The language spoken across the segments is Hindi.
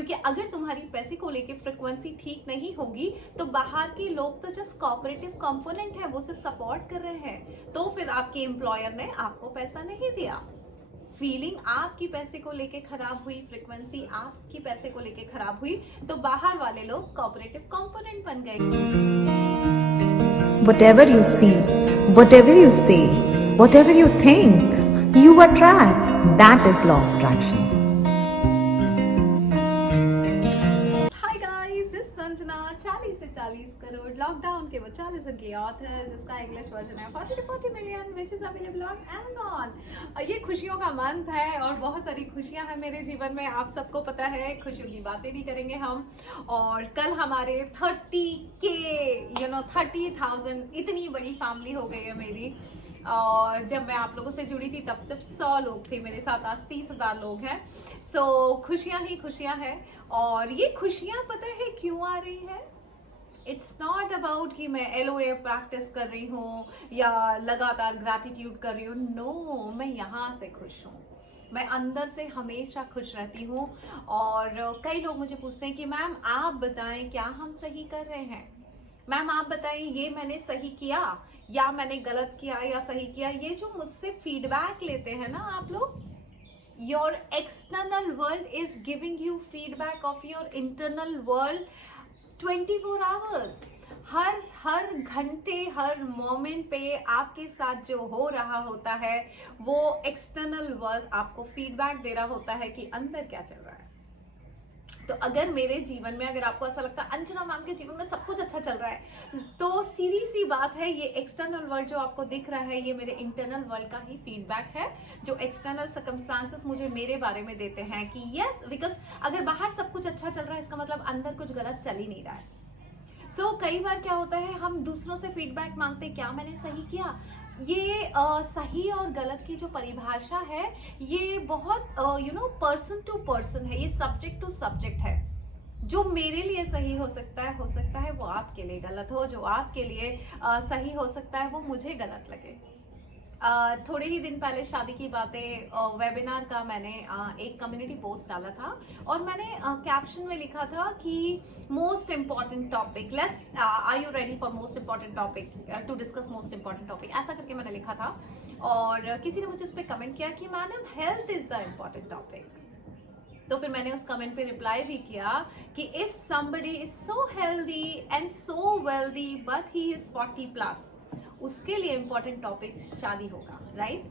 क्योंकि अगर तुम्हारी पैसे को लेके फ्रिक्वेंसी ठीक नहीं होगी तो बाहर के लोग तो जस्ट कोऑपरेटिव कंपोनेंट है, वो सिर्फ सपोर्ट कर रहे हैं। तो फिर आपके एम्प्लॉयर ने आपको पैसा नहीं दिया, फीलिंग आपकी पैसे को लेके खराब हुई, फ्रिक्वेंसी आपकी पैसे को लेके खराब हुई, तो बाहर वाले लोग कोऑपरेटिव कंपोनेंट बन गए। Whatever you see, whatever you say, whatever you think, you attract. That is law of attraction. Hi guys, this Sanjana 40 से 40 करोड़ लॉकडाउन के वो 40 के ऑथर, जिसका इंग्लिश वर्जन है 40 to 40 million, which is available on Amazon। ये खुशियों का मंथ है और बहुत सारी खुशियां हैं मेरे जीवन में, आप सबको पता है। खुशियों की बातें भी करेंगे हम। और कल हमारे 30K 30,000, इतनी बड़ी फैमिली हो गई है मेरी। और जब मैं आप लोगों से जुड़ी थी तब सिर्फ 100 लोग थे मेरे साथ, आज 30,000 लोग हैं। सो खुशियां ही खुशियां हैं। और ये खुशियां पता है क्यों आ रही है? इट्स नॉट अबाउट कि मैं LOA प्रैक्टिस कर रही हूँ या लगातार ग्रैटिट्यूड कर रही हूँ। नो, मैं यहाँ से खुश हूँ। मैं अंदर से हमेशा खुश रहती हूँ। और कई लोग मुझे पूछते हैं कि मैम आप बताएं क्या हम सही कर रहे हैं, मैम आप बताइए ये मैंने सही किया या मैंने गलत किया या सही किया। ये जो मुझसे फीडबैक लेते हैं ना आप लोग, your external world is giving you feedback of your internal world 24 hours. हर घंटे, हर मोमेंट पे आपके साथ जो हो रहा होता है वो एक्सटर्नल वर्ल्ड आपको फीडबैक दे रहा होता है कि अंदर क्या चल रहा है। तो अगर मेरे जीवन में, अगर आपको ऐसा लगता है अंजना मैम के जीवन में सब कुछ अच्छा चल रहा है, तो सीधी सी बात है, ये एक्सटर्नल वर्ल्ड जो आपको दिख रहा है ये मेरे इंटरनल वर्ल्ड का ही फीडबैक है, जो एक्सटर्नल सर्कमस्टांसेस मुझे मेरे बारे में देते हैं कि यस, बिकॉज अगर बाहर सब कुछ अच्छा चल रहा है इसका मतलब अंदर कुछ गलत चल ही नहीं रहा है। सो कई बार क्या होता है, हम दूसरों से फीडबैक मांगते हैं, क्या मैंने सही किया। ये सही और गलत की जो परिभाषा है ये बहुत पर्सन टू पर्सन है, ये सब्जेक्ट टू सब्जेक्ट है। जो मेरे लिए सही हो सकता है वो आपके लिए गलत हो, जो आपके लिए सही हो सकता है वो मुझे गलत लगे। थोड़े ही दिन पहले शादी की बातें वेबिनार का मैंने एक कम्युनिटी पोस्ट डाला था और मैंने कैप्शन में लिखा था कि most important topic, let's are you ready for most important topic to discuss most important topic, ऐसा करके मैंने लिखा था। और किसी ने मुझे उस पर कमेंट किया कि madam health is the important topic. तो फिर मैंने उस कमेंट पे रिप्लाई भी किया कि if somebody is so healthy and so wealthy but he is 40+, उसके लिए इंपॉर्टेंट टॉपिक शादी होगा, राइट?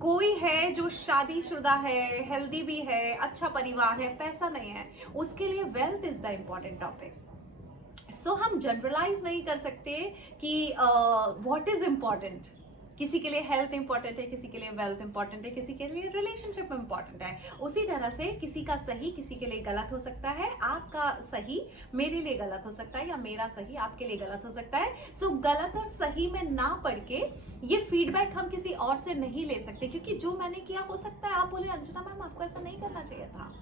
कोई है जो शादीशुदा है, हेल्दी भी है, अच्छा परिवार है, पैसा नहीं है, उसके लिए wealth is the important topic. So हम जनरलाइज नहीं कर सकते कि व्हाट इज इम्पॉर्टेंट। किसी के लिए हेल्थ इंपॉर्टेंट है, किसी के लिए वेल्थ इंपॉर्टेंट है, किसी के लिए रिलेशनशिप इंपॉर्टेंट है। उसी तरह से किसी का सही किसी के लिए गलत हो सकता है, आपका सही मेरे लिए गलत हो सकता है या मेरा सही आपके लिए गलत हो सकता है। सो गलत और सही में ना पढ़ के ये फीडबैक हम किसी और से नहीं ले सकते, क्योंकि जो मैंने किया हो सकता है आप बोले अंजना मैम आपको ऐसा नहीं करना चाहिए था,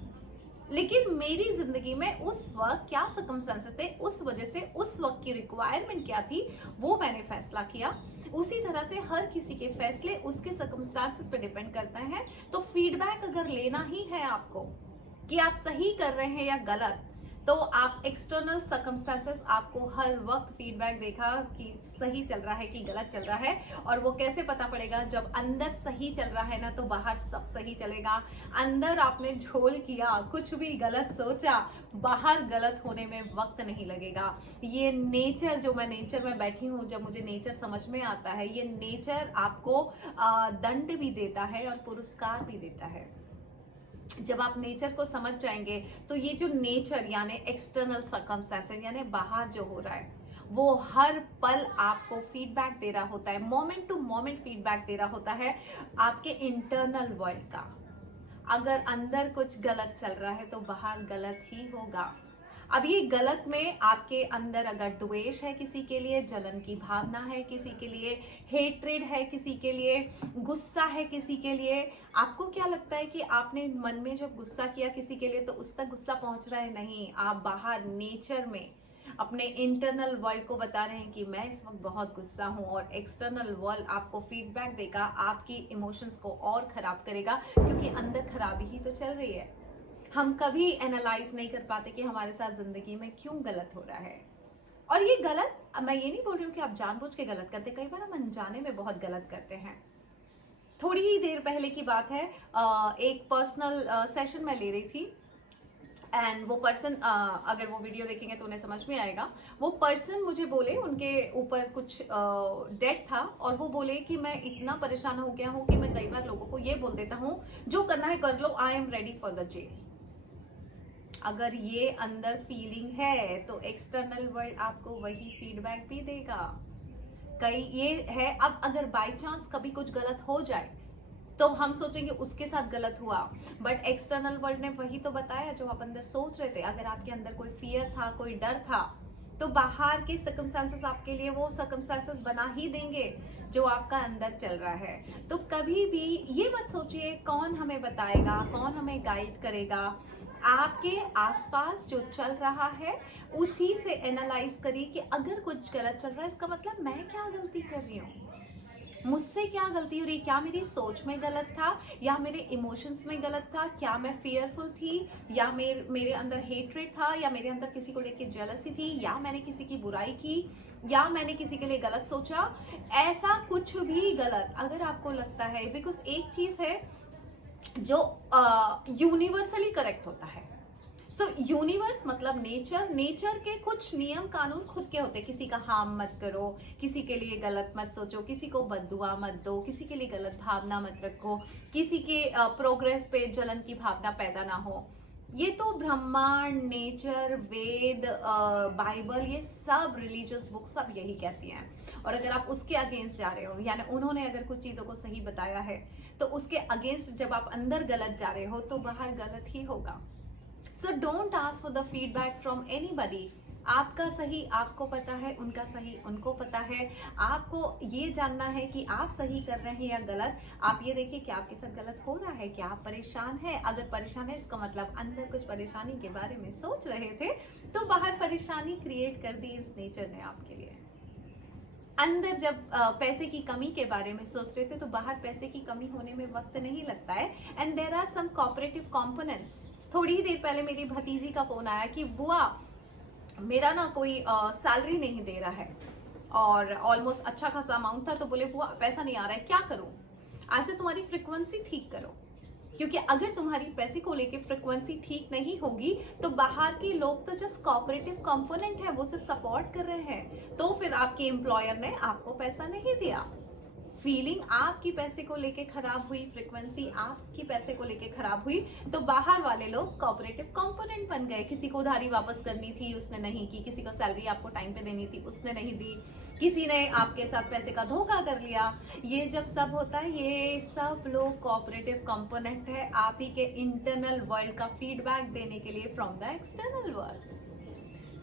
लेकिन मेरी जिंदगी में उस वक्त क्या सर्कमस्टेंसेस थे, उस वजह से उस वक्त की रिक्वायरमेंट क्या थी, वो मैंने फैसला किया। उसी तरह से हर किसी के फैसले उसके सर्कमस्टेंसेस पे डिपेंड करते हैं। तो फीडबैक अगर लेना ही है आपको कि आप सही कर रहे हैं या गलत, तो आप एक्सटर्नल सर्कमस्टेंसेस आपको हर वक्त फीडबैक देगा कि सही चल रहा है कि गलत चल रहा है। और वो कैसे पता पड़ेगा? जब अंदर सही चल रहा है ना तो बाहर सब सही चलेगा। अंदर आपने झोल किया, कुछ भी गलत सोचा, बाहर गलत होने में वक्त नहीं लगेगा। ये नेचर, जो मैं नेचर में बैठी हूँ, जब मुझे नेचर समझ में आता है, ये नेचर आपको दंड भी देता है और पुरस्कार भी देता है। जब आप नेचर को समझ जाएंगे तो ये जो नेचर यानी एक्सटर्नल सर्कमस्टेंसेस यानी बाहर जो हो रहा है वो हर पल आपको फीडबैक दे रहा होता है, मोमेंट टू मोमेंट फीडबैक दे रहा होता है आपके इंटरनल वर्ल्ड का। अगर अंदर कुछ गलत चल रहा है तो बाहर गलत ही होगा। अब ये गलत में आपके अंदर अगर द्वेष है, किसी के लिए जलन की भावना है, किसी के लिए हेट्रेड है, किसी के लिए गुस्सा है, किसी के लिए, आपको क्या लगता है कि आपने मन में जब गुस्सा किया किसी के लिए तो उस तक गुस्सा पहुंच रहा है? नहीं, आप बाहर नेचर में अपने इंटरनल वर्ल्ड को बता रहे हैं कि मैं इस वक्त बहुत गुस्सा हूं, और एक्सटर्नल वर्ल्ड आपको फीडबैक देगा, आपकी इमोशंस को और खराब करेगा, क्योंकि अंदर खराबी ही तो चल रही है। हम कभी एनालाइज नहीं कर पाते कि हमारे साथ जिंदगी में क्यों गलत हो रहा है। और ये गलत, मैं ये नहीं बोल रही हूँ कि आप जानबूझ के गलत करते, कई बार हम अनजाने में बहुत गलत करते हैं। थोड़ी ही देर पहले की बात है, एक पर्सनल सेशन में ले रही थी एंड वो पर्सन, अगर वो वीडियो देखेंगे तो उन्हें समझ में आएगा। वो पर्सन मुझे बोले उनके ऊपर कुछ डेट था और वो बोले कि मैं इतना परेशान हो गया हूँ कि मैं कई बार लोगों को ये बोल देता हूँ जो करना है कर लो, I am ready for the jail. अगर ये अंदर फीलिंग है तो एक्सटर्नल वर्ल्ड आपको वही फीडबैक भी देगा। कई ये है, अब अगर बाय चांस कभी कुछ गलत हो जाए तो हम सोचेंगे उसके साथ गलत हुआ, बट एक्सटर्नल वर्ल्ड ने वही तो बताया जो आप अंदर सोच रहे थे। अगर आपके अंदर कोई फियर था, कोई डर था, तो बाहर के सर्कमस्टेंसेस आपके लिए वो सर्कमस्टेंसेस बना ही देंगे जो आपका अंदर चल रहा है। तो कभी भी ये मत सोचिए कौन हमें बताएगा, कौन हमें गाइड करेगा। आपके आसपास जो चल रहा है उसी से एनालाइज करिए कि अगर कुछ गलत चल रहा है इसका मतलब मैं क्या गलती कर रही हूँ, मुझसे क्या गलती हो रही, क्या मेरी सोच में गलत था या मेरे इमोशंस में गलत था, क्या मैं फियरफुल थी या मेरे अंदर हेट्रेड था या मेरे अंदर किसी को लेके जेलसी थी या मैंने किसी की बुराई की या मैंने किसी के लिए गलत सोचा। ऐसा कुछ भी गलत अगर आपको लगता है, बिकॉज एक चीज है जो यूनिवर्सली करेक्ट होता है। सो यूनिवर्स मतलब नेचर, नेचर के कुछ नियम कानून खुद के होते हैं। किसी का हार्म मत करो, किसी के लिए गलत मत सोचो, किसी को बद्दुआ मत दो, किसी के लिए गलत भावना मत रखो, किसी के प्रोग्रेस पे जलन की भावना पैदा ना हो। ये तो ब्रह्मांड, नेचर, वेद, बाइबल, ये सब रिलीजियस बुक सब यही कहती हैं। और अगर आप उसके अगेंस्ट जा रहे हो, यानी उन्होंने अगर कुछ चीजों को सही बताया है तो उसके अगेंस्ट जब आप अंदर गलत जा रहे हो तो बाहर गलत ही होगा। So don't ask for the feedback from anybody. आपका सही आपको पता है, उनका सही उनको पता है। आपको ये जानना है कि आप सही कर रहे हैं या गलत। आप ये देखिए कि आपके साथ गलत हो रहा है, क्या आप परेशान हैं। अगर परेशान है इसका मतलब अंदर कुछ परेशानी के बारे में सोच रहे थे, तो बाहर परेशानी क्रिएट कर दी इस नेचर ने आपके लिए। अंदर जब पैसे की कमी के बारे में सोच रहे थे तो बाहर पैसे की कमी होने में वक्त नहीं लगता है। And there are some cooperative components. थोड़ी ही देर पहले मेरी भतीजी का फोन आया कि बुआ मेरा ना कोई सैलरी नहीं दे रहा है और ऑलमोस्ट अच्छा खासा अमाउंट था, तो बोले बुआ पैसा नहीं आ रहा है, क्या करूं। ऐसे तुम्हारी फ्रिक्वेंसी ठीक करो, क्योंकि अगर तुम्हारी पैसे को लेके फ्रिक्वेंसी ठीक नहीं होगी तो बाहर के लोग तो जस्ट कोऑपरेटिव कंपोनेंट है, वो सिर्फ सपोर्ट कर रहे हैं। तो फिर आपके एम्प्लॉयर ने आपको पैसा नहीं दिया, फीलिंग आपकी पैसे को लेके खराब हुई, फ्रिक्वेंसी आपकी पैसे को लेके खराब हुई, तो बाहर वाले लोग कोऑपरेटिव कंपोनेंट बन गए। किसी को उधारी वापस करनी थी उसने नहीं की, किसी को सैलरी आपको टाइम पे देनी थी उसने नहीं दी, किसी ने आपके साथ पैसे का धोखा कर लिया। ये जब सब होता है ये सब लोग कोऑपरेटिव कंपोनेंट है आप ही के इंटरनल वर्ल्ड का फीडबैक देने के लिए फ्रॉम द एक्सटर्नल वर्ल्ड।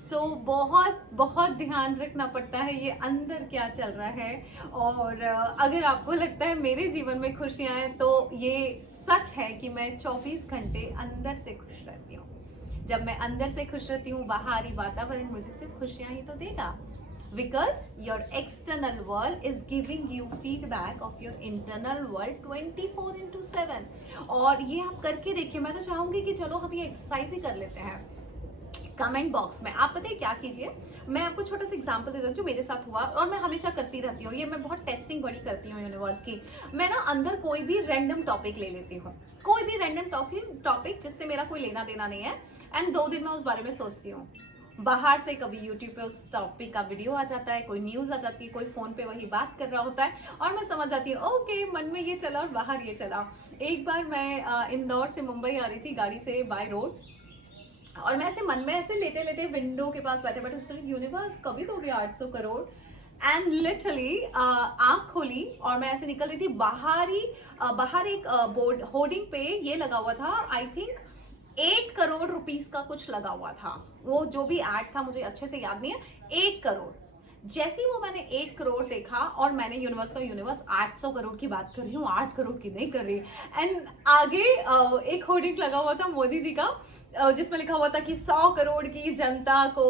सो बहुत बहुत ध्यान रखना पड़ता है ये अंदर क्या चल रहा है। और अगर आपको लगता है मेरे जीवन में खुशियां हैं तो ये सच है कि मैं 24 घंटे अंदर से खुश रहती हूँ। जब मैं अंदर से खुश रहती हूँ बाहरी वातावरण मुझे सिर्फ खुशियां ही तो देगा, because your external world is giving you feedback of your internal world 24/7। और ये आप करके देखिए। मैं तो चाहूंगी कि चलो हम ये एक्सरसाइज ही कर लेते हैं। कमेंट बॉक्स में आप पता है क्या कीजिए, मैं आपको छोटा सा एग्जांपल देता हूँ जो मेरे साथ हुआ और मैं हमेशा करती रहती हूँ। ये मैं बहुत टेस्टिंग बड़ी करती हूँ यूनिवर्स की। मैं ना अंदर कोई भी रैंडम टॉपिक ले लेती हूँ, कोई भी रैंडम टॉपिक जिससे मेरा कोई लेना देना नहीं है, एंड 2 दिन में उस बारे में सोचती हूँ। बाहर से कभी यूट्यूब पे उस टॉपिक का वीडियो आ जाता है, कोई न्यूज आ जाती है, कोई फोन पे वही बात कर रहा होता है और मैं समझ जाती हूँ ओके मन में ये चला और बाहर ये चला। एक बार मैं इंदौर से मुंबई आ रही थी गाड़ी से बाय रोड, और मैं ऐसे मन में ऐसे लेटे लेटे विंडो के पास बैठे बैठे यूनिवर्स कभी दोगे 800 करोड़। एंड लिटरली आंख खोली और मैं ऐसे निकल रही थी। बाहर एक बोर्ड होर्डिंग पे ये लगा हुआ था, आई थिंक 8 करोड़ रुपीस का कुछ लगा हुआ था। वो जो भी एड था मुझे अच्छे से याद नहीं है, 8 करोड़। जैसे ही वो मैंने 8 करोड़ देखा और मैंने यूनिवर्स 800 करोड़ की बात कर रही हूँ, 8 करोड़ की नहीं कर रही। एंड आगे एक होर्डिंग लगा हुआ था मोदी जी का जिसमें लिखा हुआ था कि 100 करोड़ की जनता को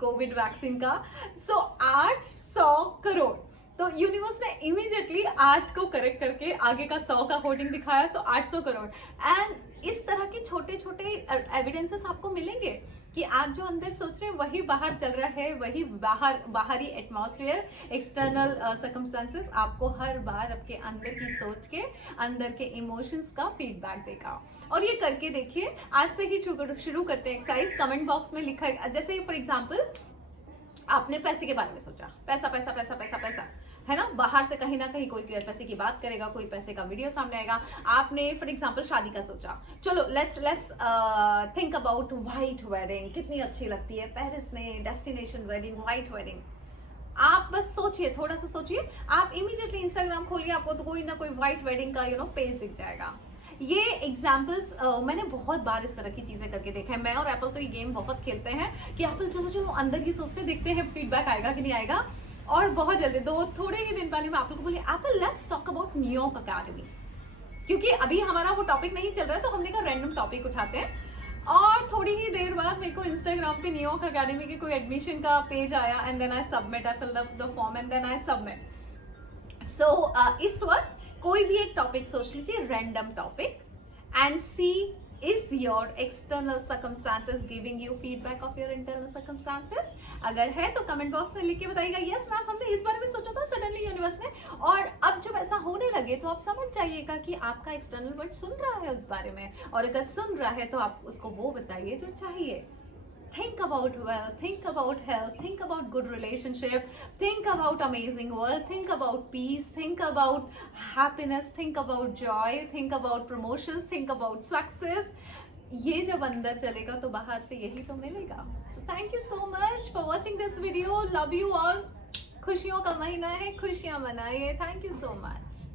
कोविड वैक्सीन का। सो 800 करोड़ तो यूनिवर्स ने इमीडिएटली 8 को करेक्ट करके आगे का 100 का होर्डिंग दिखाया, सो 800 करोड़। एंड इस तरह के छोटे छोटे एविडेंसेस आपको मिलेंगे कि आप जो अंदर सोच रहे हैं वही बाहर चल रहा है, वही बाहरी एटमॉस्फेयर, एक्सटर्नल सर्कमस्टेंसेस आपको हर बार आपके अंदर की सोच के, अंदर के इमोशंस का फीडबैक देगा। और ये करके देखिए, आज से ही शुरू करते हैं एक्सरसाइज। कमेंट बॉक्स में लिखा है, जैसे फॉर एग्जाम्पल आपने पैसे के बारे में सोचा, पैसा पैसा पैसा पैसा पैसा, है ना, बाहर से कहीं ना कहीं कोई पैसे की बात करेगा, कोई पैसे का वीडियो सामने आएगा। आपने फॉर एग्जांपल शादी का सोचा, चलो let's think about white wedding, कितनी अच्छी लगती है पेरिस में, डेस्टिनेशन वेडिंग, व्हाइट वेडिंग। आप बस सोचिए, थोड़ा सा सोचिए, आप इमीडिएटली इंस्टाग्राम खोलिए, आपको तो कोई ना कोई व्हाइट वेडिंग का पेज दिख जाएगा। ये एग्जाम्पल्स मैंने बहुत बार इस तरह की चीजें करके देखा है। मैं और एप्पल तो ये गेम बहुत खेलते हैं कि एप्पल चलो चलो अंदर ही सोचते, देखते हैं फीडबैक आएगा कि नहीं आएगा। और बहुत जल्दी थोड़े ही दिन पहले मैं आप लोगों को बोली, Apple let's talk about New York academy, क्योंकि अभी हमारा वो टॉपिक नहीं चल रहा है, तो हमने कहा रैंडम टॉपिक उठाते हैं। और थोड़ी ही देर बाद मेरे को इंस्टाग्राम पे न्यूयॉर्क अकेडमी के कोई एडमिशन का पेज आया, and then I submit, I fill the form and then I submit. So इस वक्त कोई भी एक टॉपिक सोच लीजिए, random topic, and see is your external circumstances giving you feedback of your internal circumstances. अगर है तो कमेंट बॉक्स में लिख के बताइएगा, यस मैम हमने इस बारे में सोचा था सडनली यूनिवर्स ने। और अब जब ऐसा होने लगे तो आप समझ जाइएगा कि आपका एक्सटर्नल वर्ल्ड सुन रहा है उस बारे में, और अगर सुन रहा है तो आप उसको वो बताइए जो चाहिए। Think about wealth, think about health, think about good relationship, think about amazing world, think about peace, think about happiness, think about joy, think about promotions, think about success. ये जब अंदर चलेगा तो बाहर से यही तो मिलेगा। So thank you so much for watching this video. Love you all. खुशियों का महीना है, खुशियां मनाइए। Thank you so much.